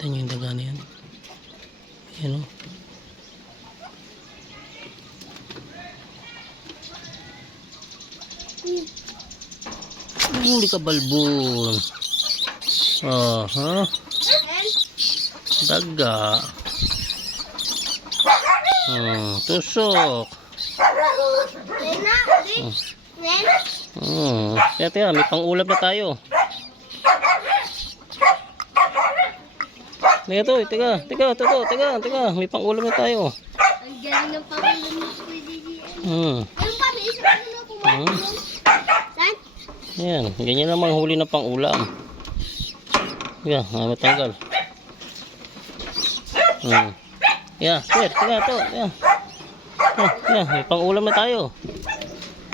Kita nyo yung daga na yan. Ayan o. Hindi ka balbon. Aha. Daga. Tusok. Kaya may pang-ulam na tayo. Teka. May pang-ulam na tayo. Ang galing ng pang-ulam ni Kuya DDM. Ano pa? May isa pa na pumakas. Saan? Yan, ganyan naman huli na pang-ulam. Yan, matanggal. Yan, teka to. Yan. Yan, may pang-ulam na tayo.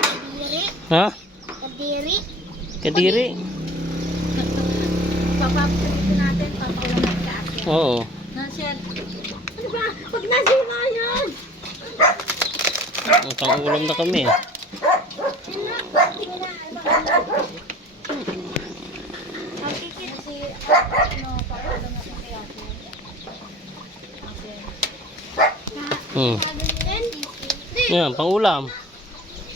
Kadiri. Ha? Kadiri. Kadiri. Papapagalitin natin pang-ulam ng kaakit. Oo. Nasir. Ano ba? Huwag nasira yan! May pang-ulam na kami. Magkikit si ano, pang-ulam na kaya. Yan, pang-ulam.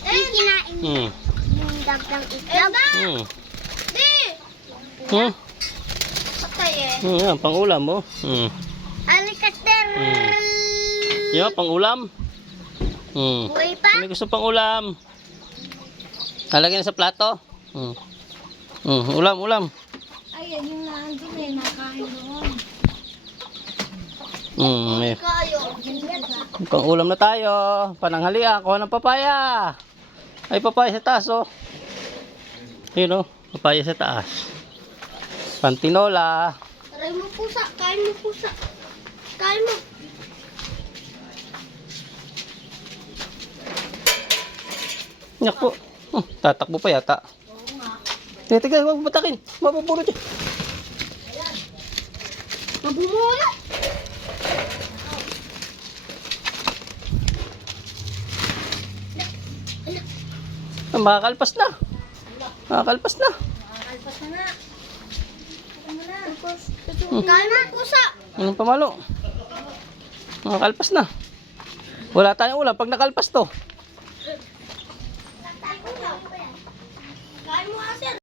Kinain yung dagdag itlog. Patay eh. Yan, pang-ulam mo. Alikater. Yan, pang-ulam. Buhay pa? May gusto pang-ulam. Halagyan sa plato. Ulam. Ayan yung nandun eh, nakain doon. May Kayo. pang-ulam na tayo. Pananghalian, kuha ng papaya. Ay, papaya sa taas, oh. Yun, oh. Papaya sa taas. Pantinola. Aray mo pusa. Kain mo pusa. Kain mo. Naku. Tatakbo pa yata. Oo nga. Tiga, huwag batakin. Mapupulot yun. Mabumula. Makakalpas na. Nakakalpas na nga. Kain mo pusa. Anong pamalo? Makakalpas na. Wala tayong ulam pag nakalpas to. Kain mo, Aser.